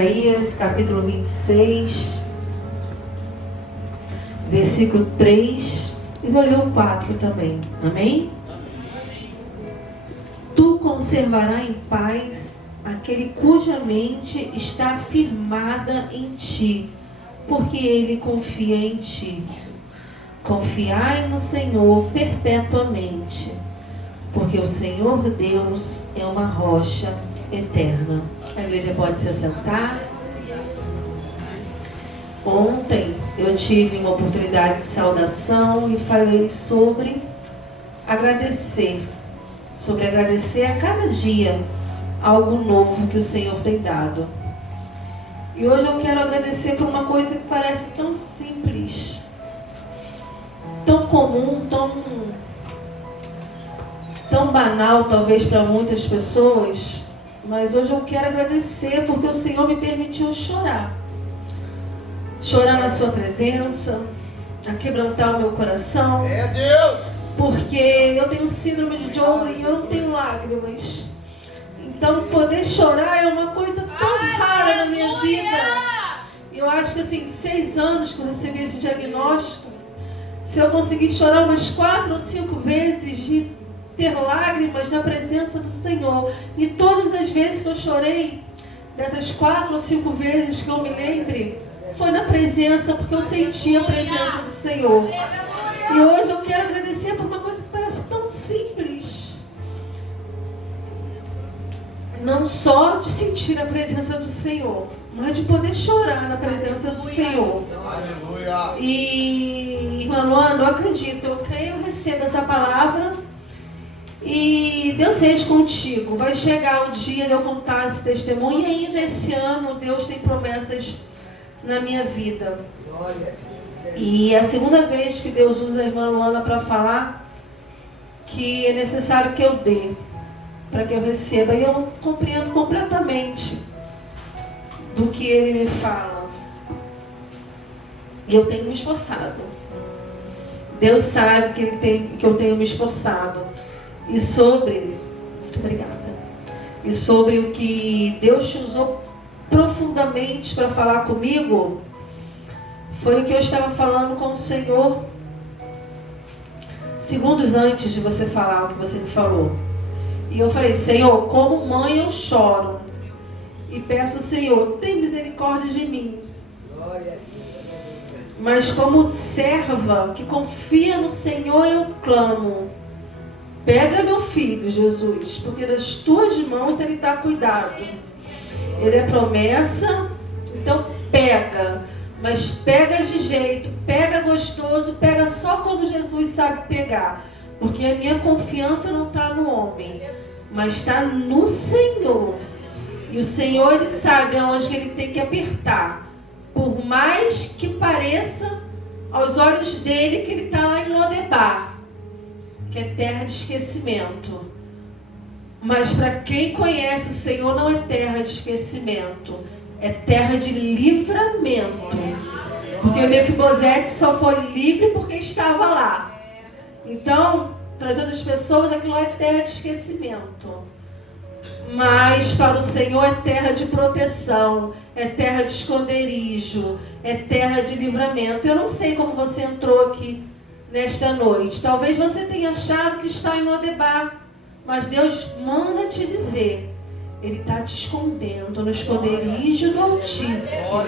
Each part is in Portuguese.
Isaías capítulo 26, versículo 3, e vou ler o 4 também, amém? Tu conservarás em paz aquele cuja mente está firmada em ti, porque ele confia em ti. Confiai no Senhor perpetuamente, porque o Senhor Deus é uma rocha eterna. A igreja pode se assentar. Ontem eu tive uma oportunidade de saudação e falei sobre agradecer a cada dia algo novo que o Senhor tem dado. E hoje eu quero agradecer por uma coisa que parece tão simples, tão comum, tão banal talvez para muitas pessoas, mas hoje eu quero agradecer porque o Senhor me permitiu chorar na sua presença, a quebrantar o meu coração. É Deus! Porque eu tenho síndrome de Jones e eu não tenho lágrimas. Então poder chorar é uma coisa tão rara na minha vida. Eu acho que assim, 6 anos que eu recebi esse diagnóstico, se eu conseguir chorar umas 4 ou 5 vezes de ter lágrimas na presença do Senhor, e todas as vezes que eu chorei, dessas 4 ou 5 vezes que eu me lembre, foi na presença, porque eu senti a presença do Senhor. E hoje eu quero agradecer por uma coisa que parece tão simples. Não só de sentir a presença do Senhor, mas de poder chorar na presença do Senhor. Aleluia! E, irmã Luana, eu acredito, eu creio, eu recebo essa palavra. E Deus seja contigo. Vai chegar o dia de eu contar esse testemunho. E ainda esse ano Deus tem promessas na minha vida. E é a segunda vez que Deus usa a irmã Luana para falar que é necessário que eu dê, para que eu receba. E eu compreendo completamente do que ele me fala. E eu tenho me esforçado. Deus sabe que eu tenho me esforçado. E sobre o que Deus te usou profundamente para falar comigo, foi o que eu estava falando com o Senhor segundos antes de você falar o que você me falou. E eu falei: Senhor, como mãe eu choro e peço ao Senhor, tem misericórdia de mim. Mas como serva que confia no Senhor, eu clamo: pega meu filho, Jesus, porque nas tuas mãos ele está cuidado. Ele é promessa, então pega. Mas pega de jeito, pega gostoso, pega só como Jesus sabe pegar. Porque a minha confiança não está no homem, mas está no Senhor. E o Senhor, ele sabe aonde que ele tem que apertar. Por mais que pareça aos olhos dele que ele está lá em Lodebar, que é terra de esquecimento. Mas para quem conhece o Senhor, não é terra de esquecimento, é terra de livramento. Porque Mefibosete só foi livre porque estava lá. Então, para as outras pessoas, aquilo lá é terra de esquecimento. Mas para o Senhor é terra de proteção, é terra de esconderijo, é terra de livramento. Eu não sei como você entrou aqui nesta noite. Talvez você tenha achado que está em Lodebar, mas Deus manda te dizer: Ele está te escondendo no esconderijo do Altíssimo.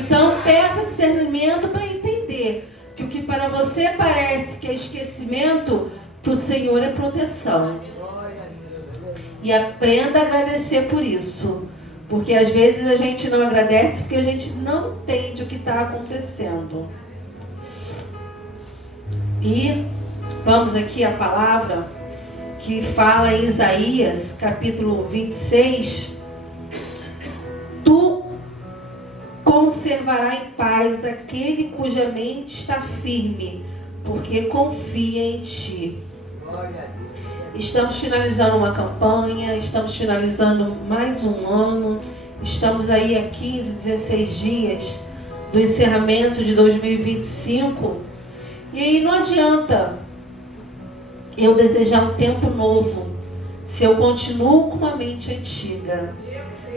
Então peça discernimento para entender que o que para você parece que é esquecimento, para o Senhor é proteção. E aprenda a agradecer por isso. Porque às vezes a gente não agradece porque a gente não entende o que está acontecendo. E vamos aqui à palavra que fala em Isaías, capítulo 26. Tu conservarás em paz aquele cuja mente está firme, porque confia em ti. Estamos finalizando uma campanha, estamos finalizando mais um ano, estamos aí a 15, 16 dias do encerramento de 2025. E aí não adianta eu desejar um tempo novo se eu continuo com uma mente antiga.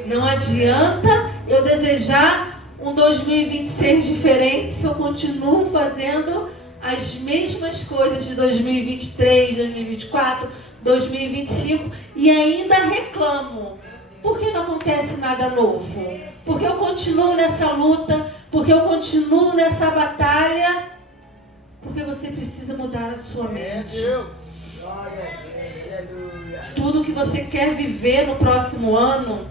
Não adianta eu desejar um 2026 diferente se eu continuo fazendo as mesmas coisas de 2023, 2024, 2025 e ainda reclamo? Por que não acontece nada novo? Porque eu continuo nessa luta, porque eu continuo nessa batalha, porque você precisa mudar a sua mente. Tudo que você quer viver no próximo ano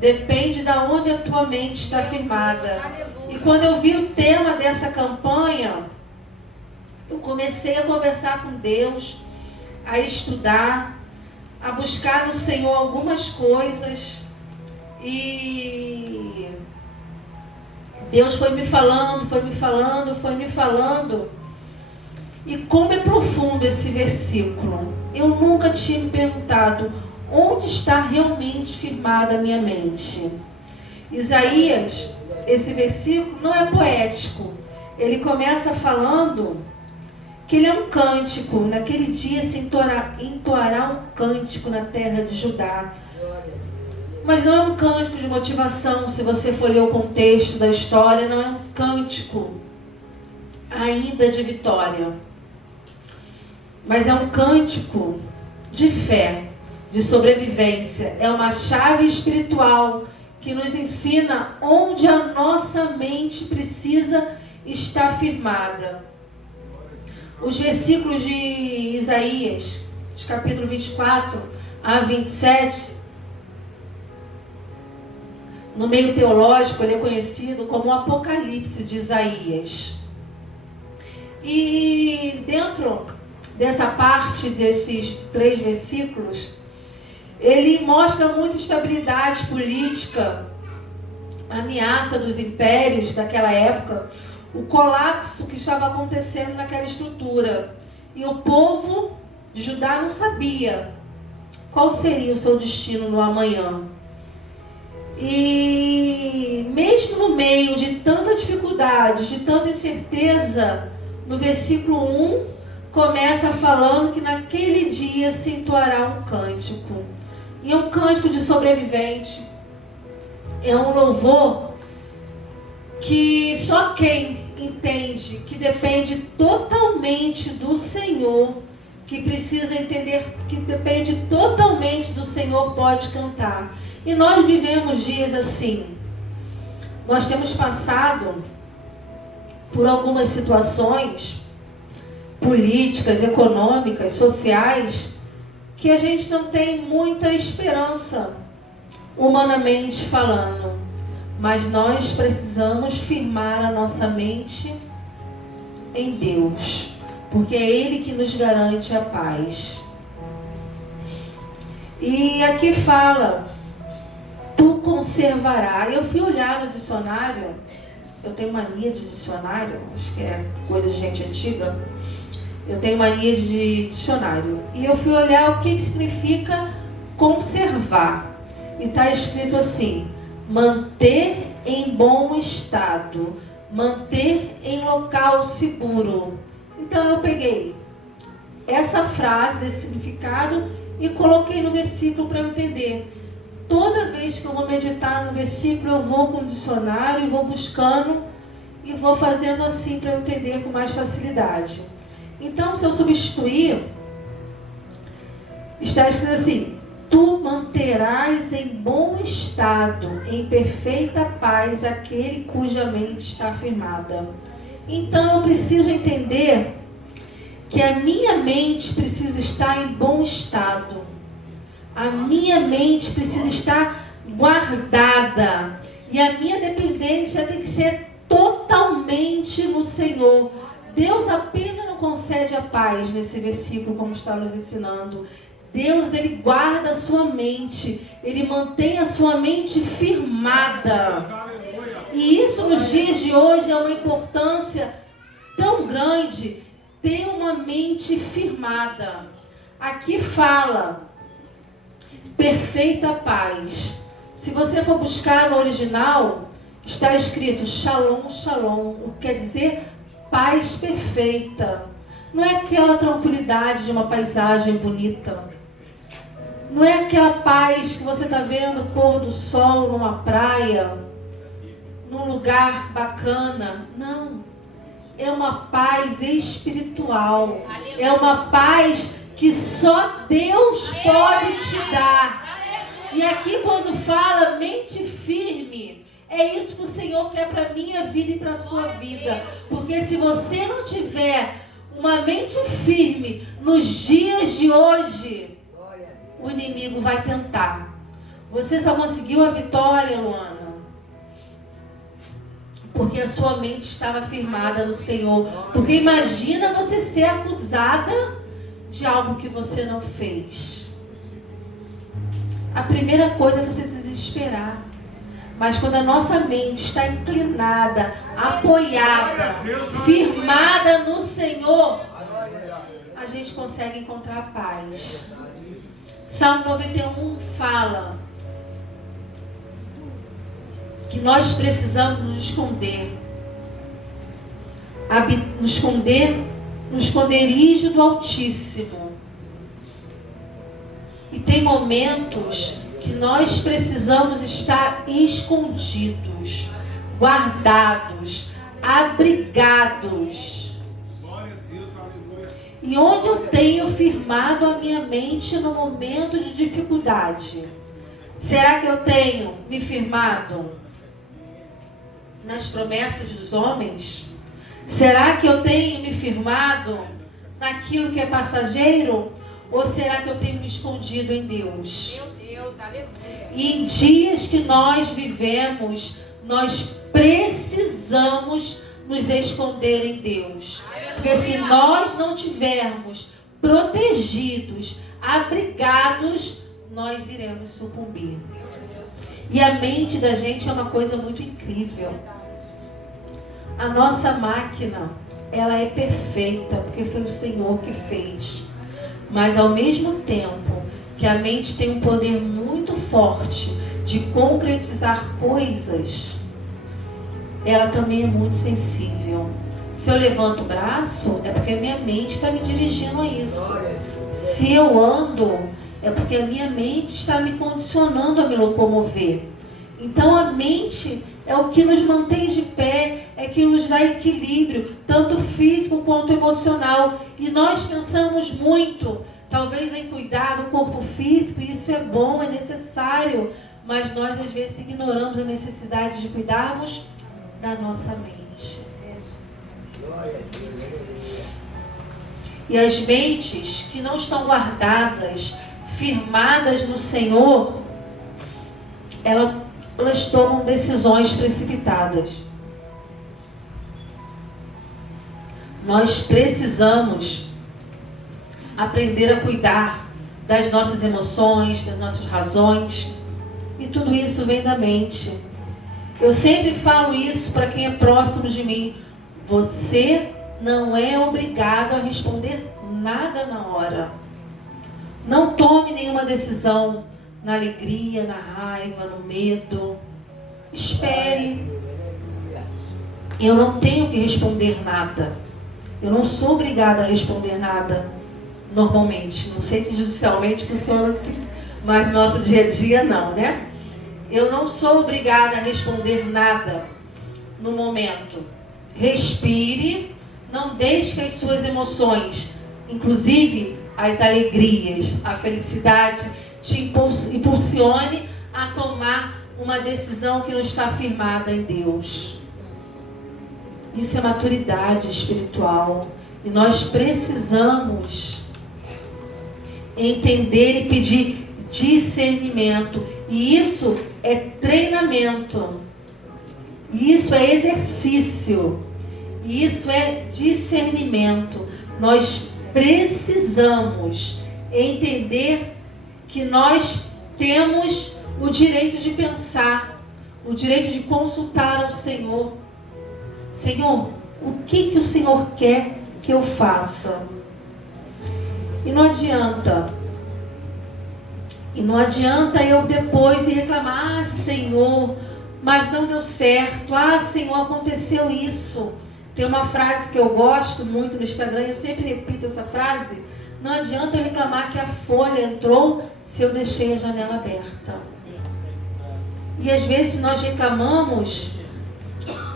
depende de onde a tua mente está firmada. E quando eu vi o tema dessa campanha, eu comecei a conversar com Deus, a estudar, a buscar no Senhor algumas coisas. E Deus foi me falando. E como é profundo esse versículo. Eu nunca tinha me perguntado onde está realmente firmada a minha mente. Isaías, esse versículo não é poético. Ele começa falando que ele é um cântico. Naquele dia se entoará um cântico na terra de Judá. Mas não é um cântico de motivação, se você for ler o contexto da história, não é um cântico ainda de vitória. Mas é um cântico de fé, de sobrevivência. É uma chave espiritual que nos ensina onde a nossa mente precisa estar firmada. Os versículos de Isaías, de capítulo 24 a 27, no meio teológico ele é conhecido como o Apocalipse de Isaías. E dentro dessa parte, desses 3 versículos, ele mostra muita instabilidade política, a ameaça dos impérios daquela época, o colapso que estava acontecendo naquela estrutura. E o povo de Judá não sabia qual seria o seu destino no amanhã. E mesmo no meio de tanta dificuldade, de tanta incerteza, no versículo 1, começa falando que naquele dia se entoará um cântico. E é um cântico de sobrevivente. É um louvor que só quem entende que depende totalmente do Senhor, que precisa entender que depende totalmente do Senhor, pode cantar. E nós vivemos dias assim. Nós temos passado por algumas situações políticas, econômicas, sociais, que a gente não tem muita esperança, humanamente falando. Mas nós precisamos firmar a nossa mente em Deus, porque é Ele que nos garante a paz. E aqui fala, tu conservarás. Eu fui olhar no dicionário, eu tenho mania de dicionário, acho que é coisa de gente antiga. Eu tenho mania de dicionário. E eu fui olhar o que significa conservar. E está escrito assim: manter em bom estado, manter em local seguro. Então eu peguei essa frase desse significado e coloquei no versículo para eu entender. Toda vez que eu vou meditar no versículo, eu vou com o dicionário e vou buscando e vou fazendo assim para eu entender com mais facilidade. Então, se eu substituir, está escrito assim: tu manterás em bom estado, em perfeita paz, aquele cuja mente está firmada. Então, eu preciso entender que a minha mente precisa estar em bom estado. A minha mente precisa estar guardada. E a minha dependência tem que ser totalmente no Senhor. Deus apenas não concede a paz nesse versículo, como está nos ensinando. Deus, Ele guarda a sua mente. Ele mantém a sua mente firmada. E isso nos dias de hoje é uma importância tão grande, ter uma mente firmada. Aqui fala perfeita paz. Se você for buscar no original, está escrito Shalom, Shalom, o que quer dizer paz perfeita. Não é aquela tranquilidade de uma paisagem bonita. Não é aquela paz que você está vendo o pôr do sol numa praia. num lugar bacana. Não. É uma paz espiritual. É uma paz que só Deus pode te dar. E aqui quando fala mente firme, é isso que o Senhor quer para a minha vida e para a sua vida. Porque se você não tiver uma mente firme nos dias de hoje, o inimigo vai tentar. Você só conseguiu a vitória, Luana, porque a sua mente estava firmada no Senhor. Porque imagina você ser acusada de algo que você não fez. A primeira coisa é você se desesperar. Mas quando a nossa mente está inclinada, apoiada, firmada no Senhor, a gente consegue encontrar paz. Salmo 91 fala que nós precisamos nos esconder no esconderijo do Altíssimo. E tem momentos que nós precisamos estar escondidos, guardados, abrigados. E onde eu tenho firmado a minha mente no momento de dificuldade? Será que eu tenho me firmado nas promessas dos homens? Será que eu tenho me firmado naquilo que é passageiro? Ou será que eu tenho me escondido em Deus? Meu Deus, aleluia. E em dias que nós vivemos, nós precisamos nos esconder em Deus. Porque se nós não tivermos protegidos, abrigados, nós iremos sucumbir. E a mente da gente é uma coisa muito incrível. A nossa máquina, ela é perfeita, porque foi o Senhor que fez. Mas ao mesmo tempo que a mente tem um poder muito forte de concretizar coisas, ela também é muito sensível. Se eu levanto o braço, é porque a minha mente está me dirigindo a isso. Se eu ando, é porque a minha mente está me condicionando a me locomover. Então a mente é o que nos mantém de pé, é que nos dá equilíbrio, tanto físico quanto emocional. E nós pensamos muito, talvez, em cuidar do corpo físico, e isso é bom, é necessário, mas nós às vezes ignoramos a necessidade de cuidarmos da nossa mente. E as mentes que não estão guardadas, firmadas no Senhor, elas tomam decisões precipitadas. Nós precisamos aprender a cuidar das nossas emoções, das nossas razões, e tudo isso vem da mente. Eu sempre falo isso para quem é próximo de mim. Você não é obrigado a responder nada na hora. Não tome nenhuma decisão na alegria, na raiva, no medo. Espere. Eu não tenho que responder nada. Eu não sou obrigada a responder nada normalmente. Não sei se judicialmente funciona assim, mas no nosso dia a dia não, né? Eu não sou obrigada a responder nada no momento. Respire, não deixe que as suas emoções, inclusive as alegrias, a felicidade, te impulsione a tomar uma decisão que não está firmada em Deus. Isso é maturidade espiritual. E nós precisamos entender e pedir discernimento. E isso é treinamento. Isso é exercício. Isso é discernimento. Nós precisamos entender que nós temos o direito de pensar, o direito de consultar ao Senhor. Senhor, o que o Senhor quer que eu faça? E não adianta eu depois ir reclamar: ah, Senhor, mas não deu certo. Ah, Senhor, aconteceu isso. Tem uma frase que eu gosto muito no Instagram, eu sempre repito essa frase: não adianta eu reclamar que a folha entrou se eu deixei a janela aberta. E às vezes nós reclamamos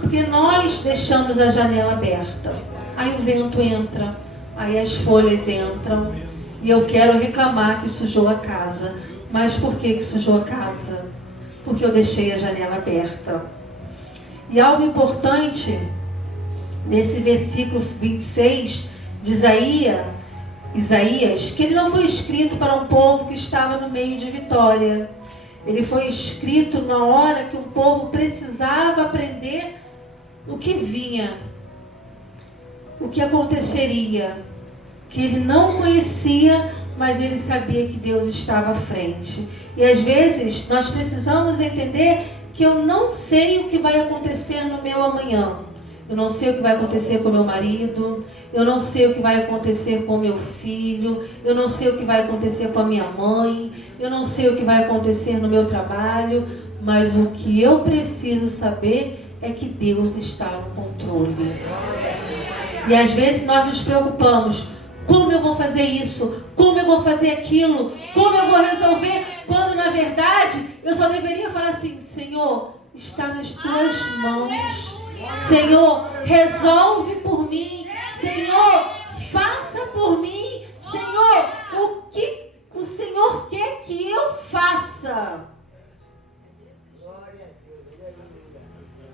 Porque nós deixamos a janela aberta. Aí o vento entra, aí as folhas entram. E eu quero reclamar que sujou a casa. Mas por que sujou a casa? Porque eu deixei a janela aberta. E algo importante nesse versículo 26 de Isaías, que ele não foi escrito para um povo que estava no meio de Vitória. Ele foi escrito na hora que o povo precisava aprender o que vinha, o que aconteceria, que ele não conhecia, mas ele sabia que Deus estava à frente. E às vezes nós precisamos entender que eu não sei o que vai acontecer no meu amanhã. Eu não sei o que vai acontecer com meu marido, eu não sei o que vai acontecer com meu filho, eu não sei o que vai acontecer com a minha mãe, eu não sei o que vai acontecer no meu trabalho, mas o que eu preciso saber é que Deus está no controle. E às vezes nós nos preocupamos, como eu vou fazer isso? Como eu vou fazer aquilo? Como eu vou resolver? Quando na verdade eu só deveria falar assim: Senhor, está nas tuas mãos. Senhor, resolve por mim. Senhor, faça por mim. Senhor, o que o Senhor quer que eu faça?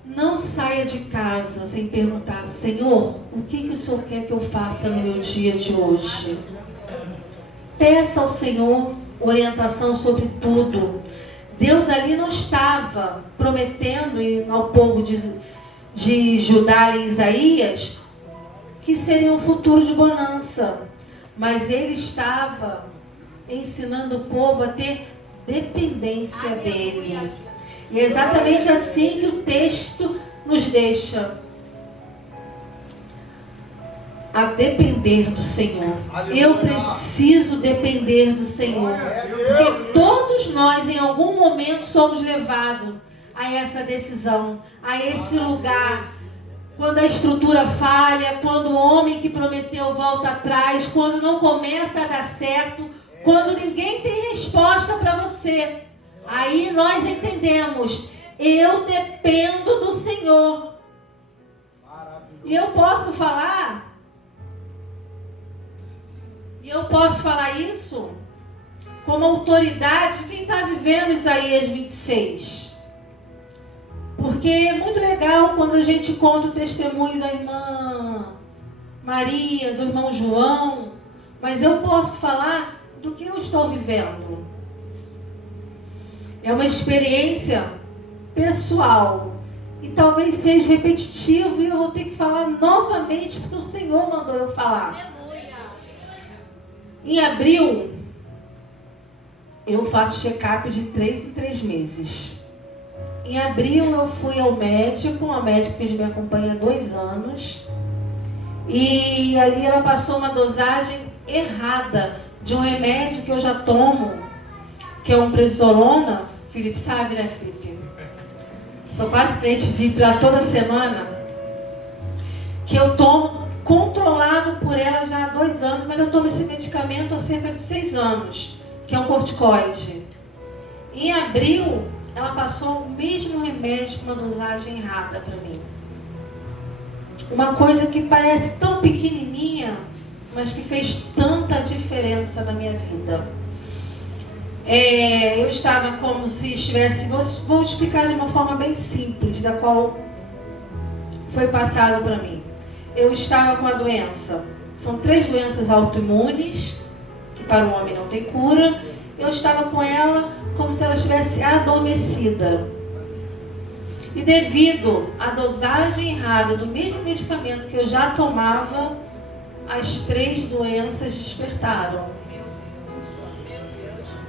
Não saia de casa sem perguntar: Senhor, o que o Senhor quer que eu faça no meu dia de hoje? Peça ao Senhor orientação sobre tudo. Deus ali não estava prometendo ao povo de Judá e Isaías que seria um futuro de bonança, mas ele estava ensinando o povo a ter dependência dele. E é exatamente assim que o texto nos deixa, a depender do Senhor. Eu preciso depender do Senhor, porque todos nós em algum momento somos levados a essa decisão, a esse lugar, quando a estrutura falha, quando o homem que prometeu volta atrás, quando não começa a dar certo, quando ninguém tem resposta para você. Aí nós entendemos: eu dependo do Senhor. E eu posso falar isso como autoridade de quem está vivendo Isaías 26. Porque é muito legal quando a gente conta o testemunho da irmã Maria, do irmão João, mas eu posso falar do que eu estou vivendo. É uma experiência pessoal. E talvez seja repetitivo e eu vou ter que falar novamente, porque o Senhor mandou eu falar. Em abril, eu faço check-up de 3 em 3 meses. Em abril eu fui ao médico, uma médica que me acompanha há 2 anos. E ali ela passou uma dosagem errada de um remédio que eu já tomo, que é um prednisolona. Felipe sabe, né, Felipe? Sou quase cliente VIP lá toda semana. Que eu tomo controlado por ela já há 2 anos, mas eu tomo esse medicamento há cerca de 6 anos, que é um corticoide. Em abril, ela passou o mesmo remédio com uma dosagem errada para mim. Uma coisa que parece tão pequenininha, mas que fez tanta diferença na minha vida. Eu estava como se estivesse... Vou explicar de uma forma bem simples, da qual foi passado para mim. Eu estava com a doença. São 3 doenças autoimunes, que para o homem não tem cura. Eu estava com ela como se ela estivesse adormecida. E devido à dosagem errada do mesmo medicamento que eu já tomava, as 3 doenças despertaram.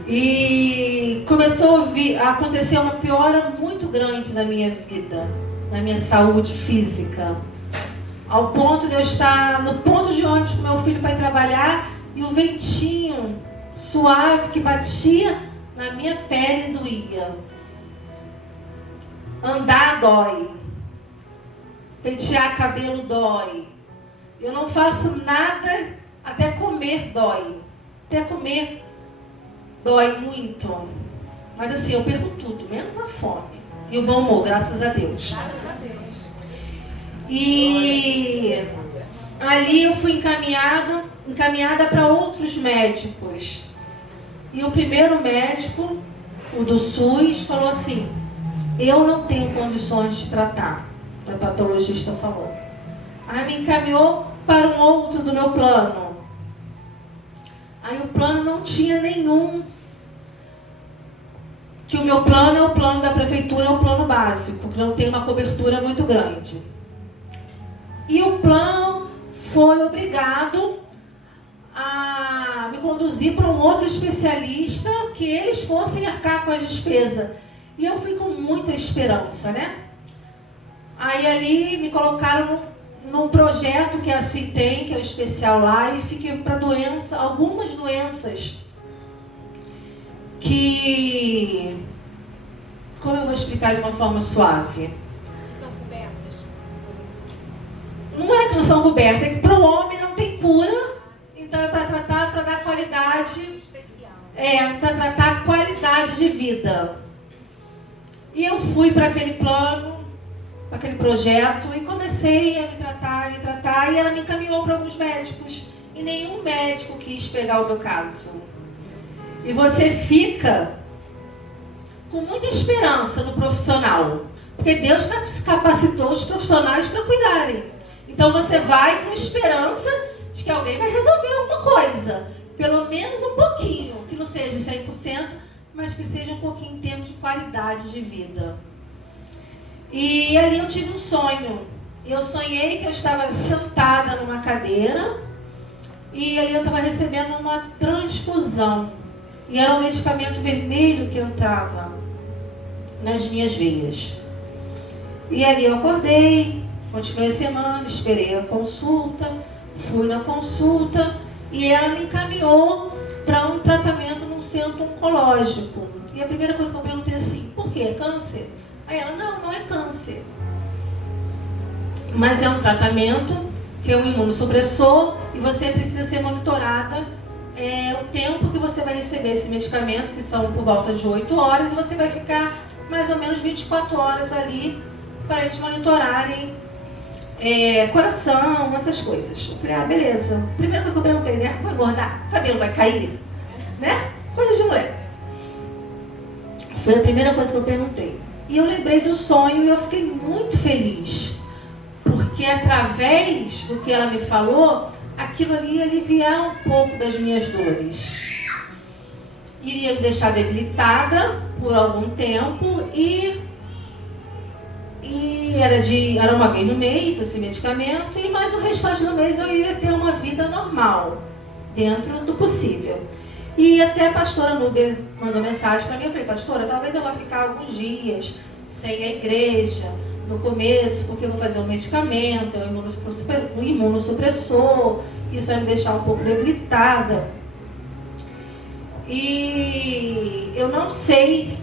E começou a acontecer uma piora muito grande na minha vida, na minha saúde física. Ao ponto de eu estar no ponto de ônibus com meu filho para ir trabalhar e o ventinho suave que batia na minha pele doía. Andar dói. Pentear cabelo dói. Eu não faço nada, até comer dói. Até comer dói muito. Mas assim, eu perco tudo, menos a fome. E o bom humor, graças a Deus. Graças a Deus. E ali eu fui encaminhada para outros médicos. E o primeiro médico, o do SUS, falou assim: eu não tenho condições de tratar. O patologista falou. Aí me encaminhou para um outro do meu plano. Aí o plano não tinha nenhum. Que o meu plano é o plano da prefeitura, é o plano básico, que não tem uma cobertura muito grande. E o plano foi obrigado a me conduzir para um outro especialista, que eles fossem arcar com a despesa. E eu fui com muita esperança, né? Aí ali me colocaram num projeto que a Assim tem, que é o Especial Life, que é para algumas doenças que... Como eu vou explicar de uma forma suave? São cobertas. Não é que não são cobertas, é que para o homem não tem cura, então é para tratar, para dar qualidade... Especial. Para tratar a qualidade de vida. E eu fui para aquele plano, para aquele projeto, e comecei a me tratar, e ela me encaminhou para alguns médicos. E nenhum médico quis pegar o meu caso. E você fica com muita esperança no profissional, porque Deus capacitou os profissionais para cuidarem. Então você vai com esperança de que alguém vai resolver alguma coisa, pelo menos um pouquinho, que não seja 100%, mas que seja um pouquinho em termos de qualidade de vida. E ali eu tive um sonho. Eu sonhei que eu estava sentada numa cadeira e ali eu estava recebendo uma transfusão. E era um medicamento vermelho que entrava nas minhas veias. E ali eu acordei, continuei a semana, esperei a consulta, fui na consulta e ela me encaminhou para um tratamento num centro oncológico. E a primeira coisa que eu perguntei é assim: por quê? Câncer? Aí ela: não é câncer. Mas é um tratamento que é um imunossupressor e você precisa ser monitorada o tempo que você vai receber esse medicamento, que são por volta de 8 horas, e você vai ficar mais ou menos 24 horas ali para eles monitorarem coração, essas coisas. Eu falei: beleza. Primeira coisa que eu perguntei, né? Vou engordar? O cabelo vai cair? Né? Coisa de mulher. Foi a primeira coisa que eu perguntei. E eu lembrei do sonho e eu fiquei muito feliz. Porque através do que ela me falou, aquilo ali ia aliviar um pouco das minhas dores. Iria me deixar debilitada por algum tempo e era uma vez no mês esse medicamento, e mais o restante do mês eu iria ter uma vida normal, dentro do possível. E até a pastora Núbia mandou mensagem para mim. Eu falei: pastora, talvez eu vá ficar alguns dias sem a igreja no começo, porque eu vou fazer um medicamento, um imunossupressor, isso vai me deixar um pouco debilitada. E eu não sei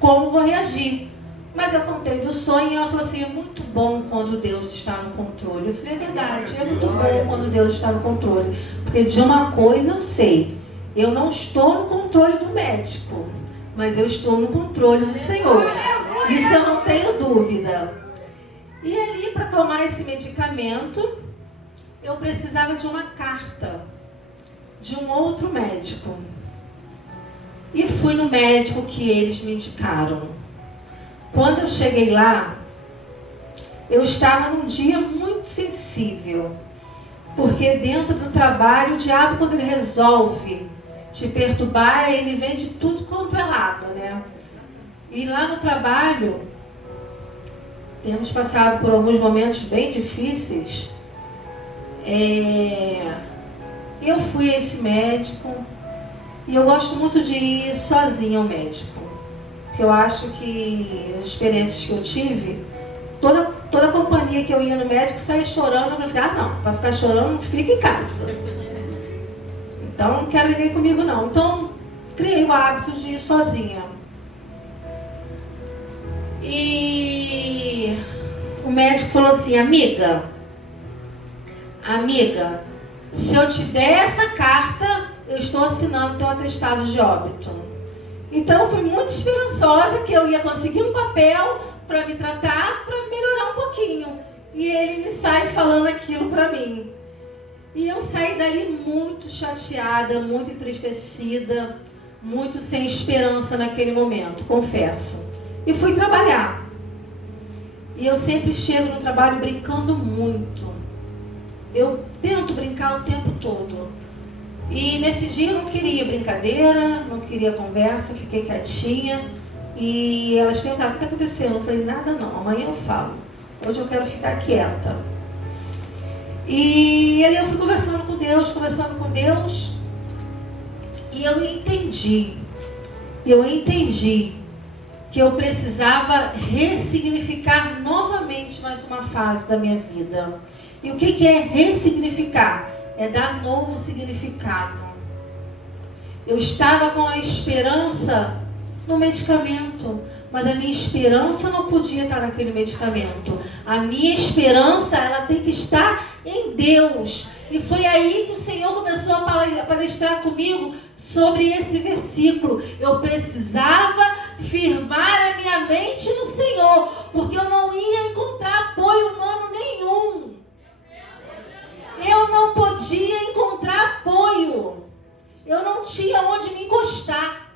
como vou reagir. Mas eu contei do sonho e ela falou assim: é muito bom quando Deus está no controle. Eu falei: é verdade, é muito bom quando Deus está no controle. Porque de uma coisa eu sei: eu não estou no controle do médico, mas eu estou no controle do Senhor. Isso eu não tenho dúvida. E ali, para tomar esse medicamento, eu precisava de uma carta de um outro médico. E fui no médico que eles me indicaram. Quando eu cheguei lá, eu estava num dia muito sensível. Porque dentro do trabalho, o diabo, quando ele resolve te perturbar, ele vem de tudo quanto é lado, né? E lá no trabalho, temos passado por alguns momentos bem difíceis. Eu fui a esse médico e eu gosto muito de ir sozinha ao médico. Porque eu acho que as experiências que eu tive, toda a companhia que eu ia no médico saía chorando. Eu falei assim: não, para ficar chorando, fica em casa. Então, não quero ninguém comigo, não. Então, criei o hábito de ir sozinha. E o médico falou assim: amiga, se eu te der essa carta, eu estou assinando teu atestado de óbito. Então, eu fui muito esperançosa que eu ia conseguir um papel para me tratar, para melhorar um pouquinho. E ele me sai falando aquilo para mim. E eu saí dali muito chateada, muito entristecida, muito sem esperança naquele momento, confesso. E fui trabalhar. E eu sempre chego no trabalho brincando muito. Eu tento brincar o tempo todo. E nesse dia eu não queria brincadeira, não queria conversa, fiquei quietinha. E elas perguntaram, o que está acontecendo? Eu falei, nada não, amanhã eu falo. Hoje eu quero ficar quieta. E ali eu fui conversando com Deus. E eu entendi que eu precisava ressignificar novamente mais uma fase da minha vida. E o que é ressignificar? É dar novo significado. Eu estava com a esperança no medicamento, mas a minha esperança não podia estar naquele medicamento. A minha esperança, ela tem que estar em Deus. E foi aí que o Senhor começou a palestrar comigo sobre esse versículo. Eu precisava firmar a minha mente no Senhor, porque eu não ia encontrar apoio humano nenhum. Eu não podia encontrar apoio. Eu não tinha onde me encostar.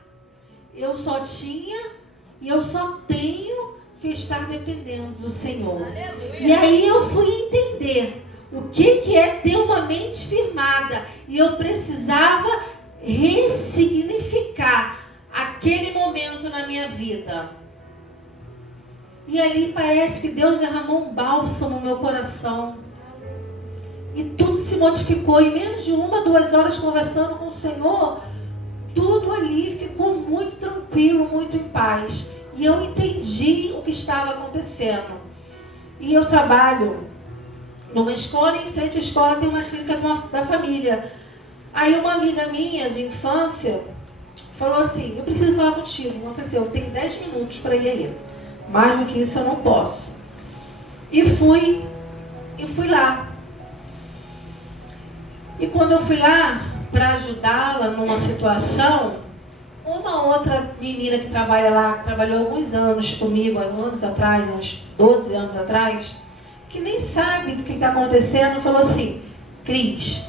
Eu só tinha e eu só tenho que estar dependendo do Senhor. E aí eu fui entender o que é ter uma mente firmada. E eu precisava ressignificar aquele momento na minha vida. E ali parece que Deus derramou um bálsamo no meu coração. E tudo se modificou. Em menos de 1, 2 horas conversando com o Senhor, tudo ali ficou muito tranquilo, muito em paz. E eu entendi o que estava acontecendo. E eu trabalho numa escola, em frente à escola tem uma clínica da família. Aí uma amiga minha de infância falou assim, eu preciso falar contigo. Eu falei assim, eu tenho 10 minutos para ir aí. Mais do que isso eu não posso. E fui lá. E quando eu fui lá para ajudá-la numa situação, uma outra menina que trabalha lá, que trabalhou alguns anos comigo, anos atrás, uns 12 anos atrás, que nem sabe do que está acontecendo, falou assim, Cris,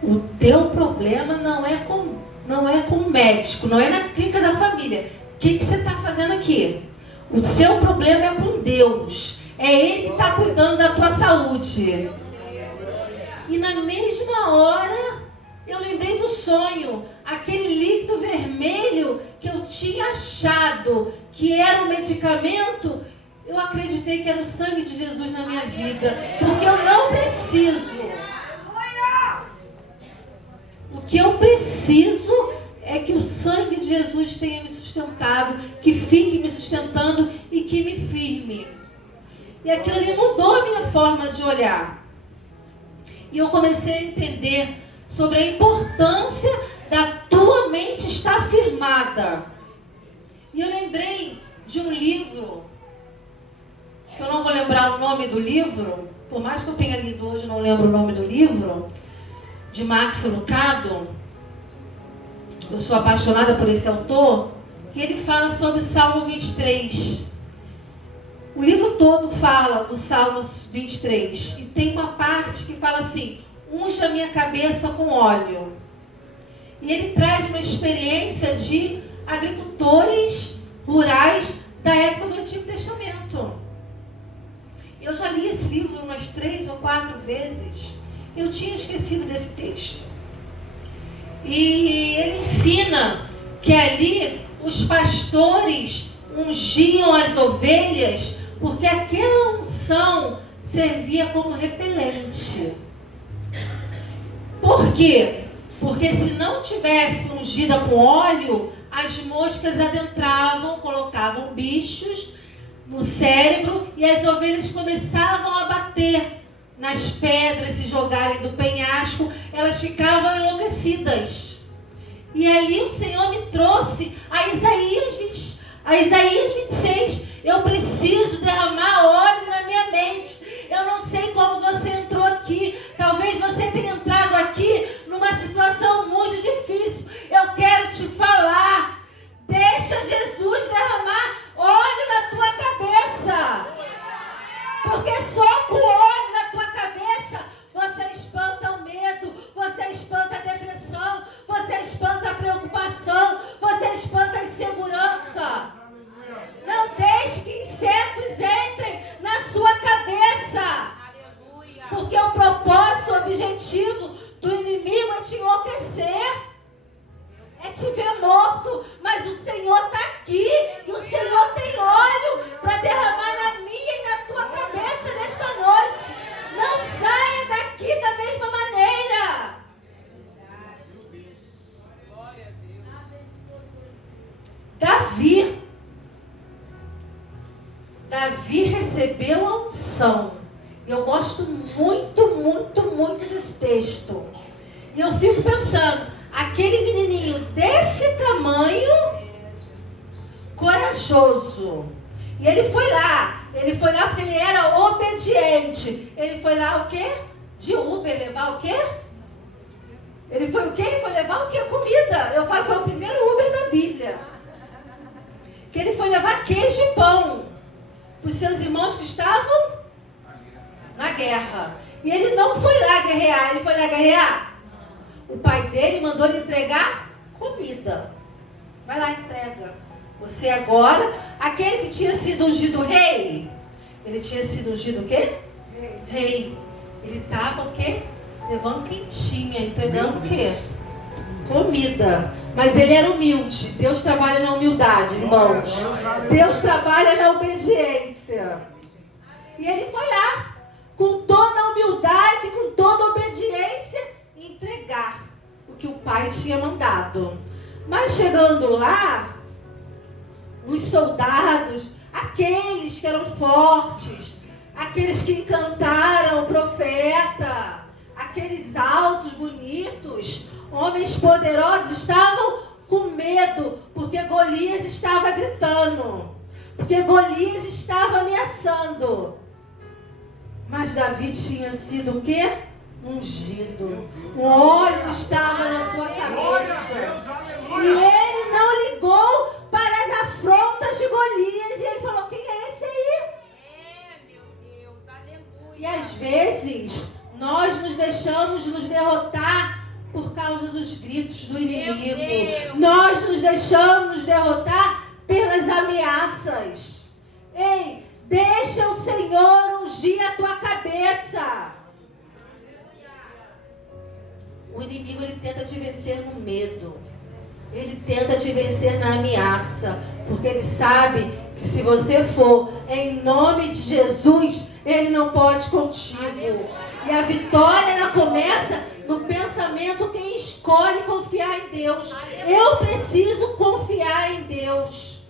o teu problema não é com o médico, não é na clínica da família. O que você está fazendo aqui? O seu problema é com Deus. É Ele que está cuidando da tua saúde. E na mesma hora, eu lembrei do sonho. Aquele líquido vermelho que eu tinha achado que era um medicamento, eu acreditei que era o sangue de Jesus na minha vida. Porque eu não preciso. O que eu preciso é que o sangue de Jesus tenha me sustentado, que fique me sustentando e que me firme. E aquilo ali mudou a minha forma de olhar. E eu comecei a entender sobre a importância da tua mente estar firmada. E eu lembrei de um livro, que eu não vou lembrar o nome do livro, por mais que eu tenha lido hoje, eu não lembro o nome do livro, de Max Lucado. Eu sou apaixonada por esse autor, que ele fala sobre Salmo 23. O livro todo fala do Salmo 23. E tem uma parte que fala assim, unge a minha cabeça com óleo. E ele traz uma experiência de agricultores rurais da época do Antigo Testamento. Eu já li esse livro umas 3 ou 4 vezes. Eu tinha esquecido desse texto. E ele ensina que ali os pastores ungiam as ovelhas porque aquela unção servia como repelente. Por quê? Porque se não tivesse ungida com óleo, as moscas adentravam, colocavam bichos no cérebro e as ovelhas começavam a bater nas pedras, se jogarem do penhasco, elas ficavam enlouquecidas. E ali o Senhor me trouxe a Isaías 26. Eu preciso derramar óleo na minha mente. Eu não sei como você entrou aqui. Talvez você tenha entrado aqui numa situação muito difícil. Eu quero te falar. Deixa Jesus derramar óleo na tua cabeça. Porque só com óleo coração. Eu gosto muito, muito, muito desse texto. E eu fico pensando, aquele menininho desse tamanho, corajoso. E ele foi lá porque ele era obediente. Ele foi lá o quê? De Uber, levar o quê? Ele foi o quê? Ele foi levar o quê? Comida. Eu falo, foi o primeiro Uber da Bíblia. Que ele foi levar queijo e pão para os seus irmãos que estavam na guerra. E ele não foi lá guerrear. Ele foi lá guerrear? O pai dele mandou ele entregar comida. Vai lá, entrega. Você agora, aquele que tinha sido ungido rei, ele tinha sido ungido o quê? Rei. Ele estava o quê? Levando quentinha, entregando o quê? Comida. Mas ele era humilde. Deus trabalha na humildade, irmãos. Deus trabalha na obediência. E ele foi lá, com toda a humildade, com toda a obediência, entregar o que o pai tinha mandado. Mas chegando lá, os soldados, aqueles que eram fortes, aqueles que encantaram o profeta, aqueles altos, bonitos, homens poderosos, estavam com medo, porque Golias estava gritando, porque Golias estava ameaçando. Mas Davi tinha sido o quê? Ungido. O óleo estava na sua cabeça. E ele não ligou para as afrontas de Golias. E ele falou, quem é esse aí? Meu Deus, aleluia. E às vezes, nós nos deixamos nos derrotar por causa dos gritos do inimigo. Nós nos deixamos nos derrotar pelas ameaças. Ei, deixa o Senhor ungir a tua cabeça. O inimigo, ele tenta te vencer no medo. Ele tenta te vencer na ameaça. Porque ele sabe que se você for em nome de Jesus, ele não pode contigo. E a vitória, ela começa no pensamento quem escolhe confiar em Deus. Eu preciso confiar em Deus.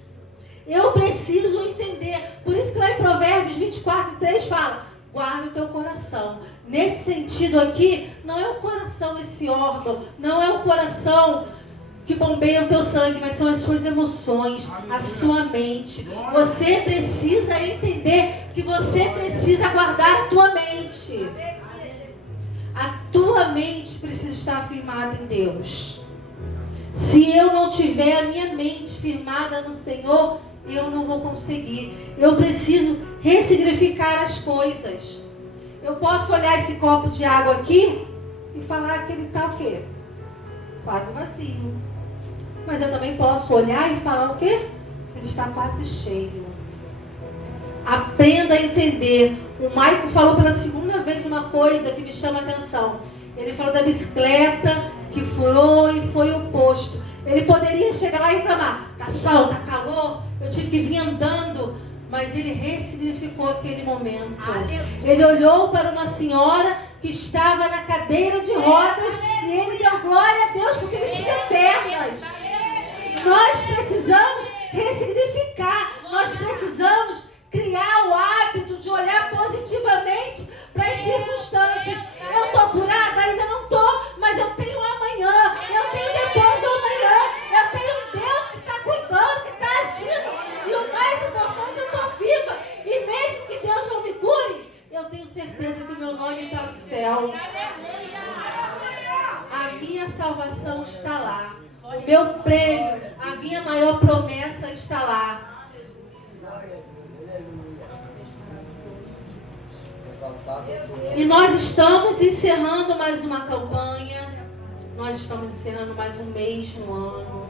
Eu preciso entender. Por isso que lá em Provérbios 24:3 fala, guarda o teu coração. Nesse sentido aqui, não é o coração esse órgão, não é o coração que bombeia o teu sangue, mas são as suas emoções, a sua mente. Você precisa entender que você precisa guardar a tua mente. A tua mente precisa estar firmada em Deus. Se eu não tiver a minha mente firmada no Senhor, eu não vou conseguir. Eu preciso ressignificar as coisas. Eu posso olhar esse copo de água aqui e falar que ele está o quê? Quase vazio. Mas eu também posso olhar e falar o quê? Ele está quase cheio. Aprenda a entender. O Maico falou pela segunda vez uma coisa que me chama a atenção. Ele falou da bicicleta que furou e foi o posto. Ele poderia chegar lá e reclamar, tá sol, tá calor, eu tive que vir andando. Mas ele ressignificou aquele momento. Ele olhou para uma senhora que estava na cadeira de rodas e ele deu glória a Deus porque ele tinha pernas. Nós precisamos ressignificar. Nós precisamos criar o hábito de olhar positivamente para as circunstâncias. Eu estou curada? Ainda não estou, mas eu tenho amanhã, eu tenho depois do amanhã, eu tenho um Deus que está cuidando, que está agindo, e o mais importante, eu estou viva, e mesmo que Deus não me cure, eu tenho certeza que o meu nome está no céu. A minha salvação está lá, o meu prêmio, a minha maior promessa está lá. E nós estamos encerrando mais uma campanha. Nós estamos encerrando mais um mês no ano.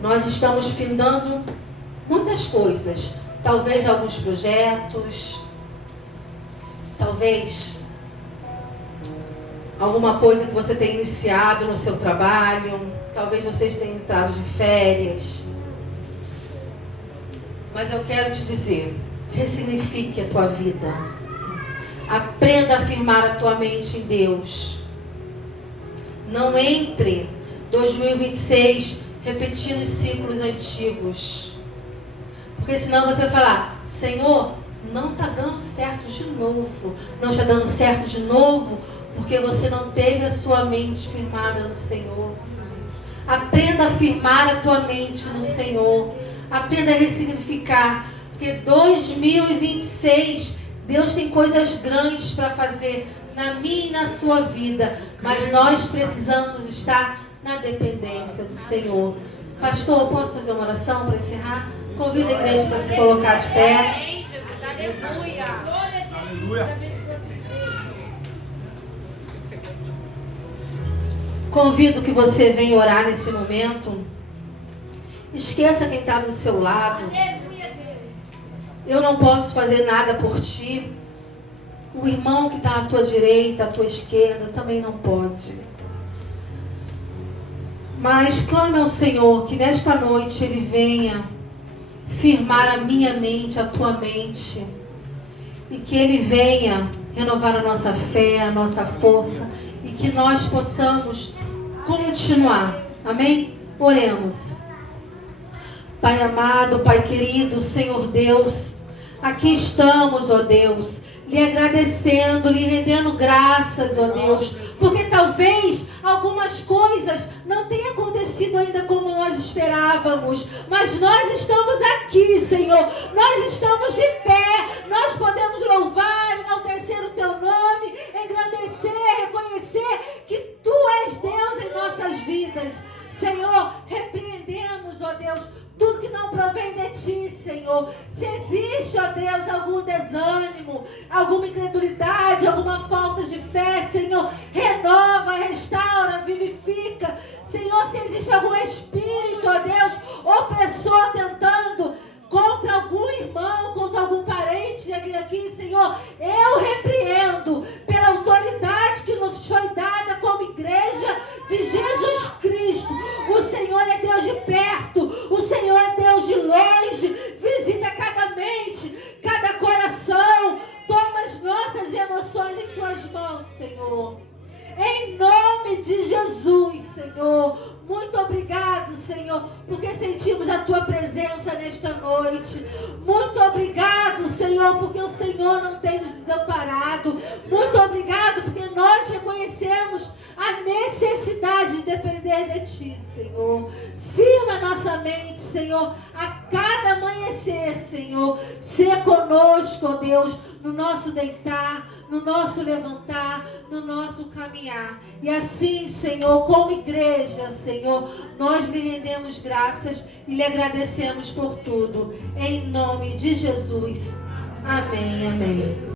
Nós estamos findando muitas coisas. Talvez alguns projetos. Talvez alguma coisa que você tenha iniciado no seu trabalho. Talvez vocês tenham entrado de férias. Mas eu quero te dizer, ressignifique a tua vida. Aprenda a firmar a tua mente em Deus. Não entre 2026 repetindo os ciclos antigos. Porque senão você vai falar, Senhor, não está dando certo de novo. Não está dando certo de novo porque você não teve a sua mente firmada no Senhor. Aprenda a firmar a tua mente no Senhor. Aprenda a ressignificar. Porque 2026, Deus tem coisas grandes para fazer na minha e na sua vida. Mas nós precisamos estar na dependência do Senhor. Pastor, posso fazer uma oração para encerrar? Convido a igreja para se colocar de pé. Amém, Jesus. Aleluia. Aleluia. Convido que você venha orar nesse momento. Esqueça quem está do seu lado. Eu não posso fazer nada por ti. O irmão que está à tua direita, à tua esquerda, também não pode. Mas clame ao Senhor que nesta noite Ele venha firmar a minha mente, a tua mente. E que Ele venha renovar a nossa fé, a nossa força. E que nós possamos continuar. Amém? Oremos. Pai amado, Pai querido, Senhor Deus, aqui estamos, ó Deus, lhe agradecendo, lhe rendendo graças, ó Deus, porque talvez algumas coisas não tenham acontecido ainda como nós esperávamos, mas nós estamos aqui, Senhor, nós estamos de pé, nós podemos louvar, enaltecer o Teu nome, engrandecer, reconhecer que Tu és Deus em nossas vidas. Senhor, repreendemos, ó Deus, tudo que não provém de Ti, Senhor. Se existe, ó Deus, algum desânimo, alguma incredulidade, alguma falta de fé, Senhor, renova, restaura, vivifica. Senhor, se existe algum espírito, ó Deus, opressor tentando contra algum irmão, contra algum parente aqui, Senhor, eu repreendo pela autoridade que nos foi dada como igreja de Jesus Cristo. O Senhor é Deus de perto, o Senhor é Deus de longe. Visita cada mente, cada coração, toma as nossas emoções em Tuas mãos, Senhor. Em nome de Jesus, Senhor. Muito obrigado, Senhor, porque sentimos a Tua presença nesta noite. Muito obrigado, Senhor, porque o Senhor não tem nos desamparado. Muito obrigado, porque nós reconhecemos a necessidade de depender de Ti, Senhor. Firma nossa mente, Senhor, a cada amanhecer, Senhor. Ser conosco, ó Deus, no nosso deitar, no nosso levantar, no nosso caminhar. E assim, Senhor, como igreja, Senhor, nós lhe rendemos graças e lhe agradecemos por tudo. Em nome de Jesus. Amém, amém.